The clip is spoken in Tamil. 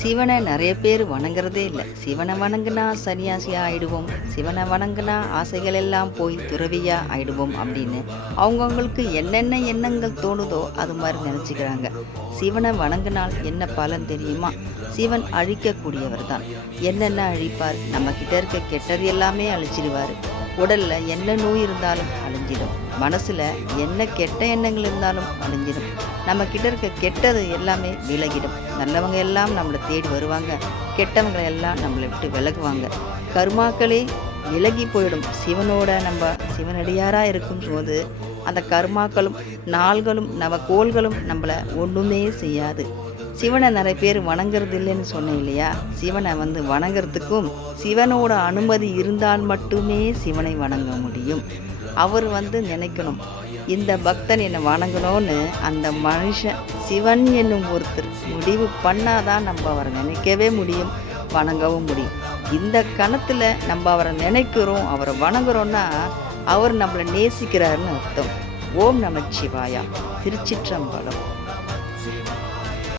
சிவனை நிறைய பேர் வணங்குறதே இல்லை. சிவனை வணங்குனா சன்னியாசி ஆயிடுவோம். சிவனை வணங்குனா ஆசைகள் எல்லாம் போய் துறவியா ஆயிடுவோம் அப்படின்னு அவங்கவுங்களுக்கு என்னென்ன எண்ணங்கள் தோணுதோ அது மாதிரி நினச்சிக்கிறாங்க. சிவனை வணங்கினால் என்ன பலன் தெரியுமா? சிவன் அழிக்கக்கூடியவர் தான். என்னென்ன அழிப்பார்? நம்ம கிட்ட இருக்க கெட்டது எல்லாமே அழிச்சிடுவார் உடல்ல என்ன நோய் இருந்தாலும் அழிஞ்சிடும். மனசுல என்ன கெட்ட எண்ணங்கள் இருந்தாலும் அழிஞ்சிடும். நம்ம கிட்ட இருக்க கெட்டது எல்லாமே விலகிடும். நல்லவங்க எல்லாம் நம்மளை தேடி வருவாங்க. கெட்டவங்க எல்லாம் நம்மளை விட்டு விலகுவாங்க. கர்மாக்களே விலகி போயிடும். சிவனோட நம்ம சிவனடியாராக இருக்கும் போது அந்த கர்மாக்களும் நாள்களும் நவகோள்களும் நம்மளை ஒன்றுமே செய்யாது. சிவனை நிறைய பேர் வணங்குறது இல்லைன்னு சொன்னேன் இல்லையா? சிவனை வந்து வணங்குறதுக்கும் சிவனோட அனுமதி இருந்தால் மட்டுமே சிவனை வணங்க முடியும். அவர் வந்து நினைக்கணும் இந்த பக்தன் என்னை வணங்கணும்னு அந்த மனுஷன் சிவன் என்னும் ஒருத்தர் முடிவு பண்ணாதான் நம்ம அவரை நினைக்கவே முடியும் வணங்கவும் முடியும். இந்த கணத்தில் நம்ம அவரை நினைக்கிறோம் அவரை வணங்குறோன்னா அவர் நம்மளை நேசிக்கிறாருன்னு அர்த்தம். ஓம் நமச்சிவாயா. திருச்சிற்றம்பலம்.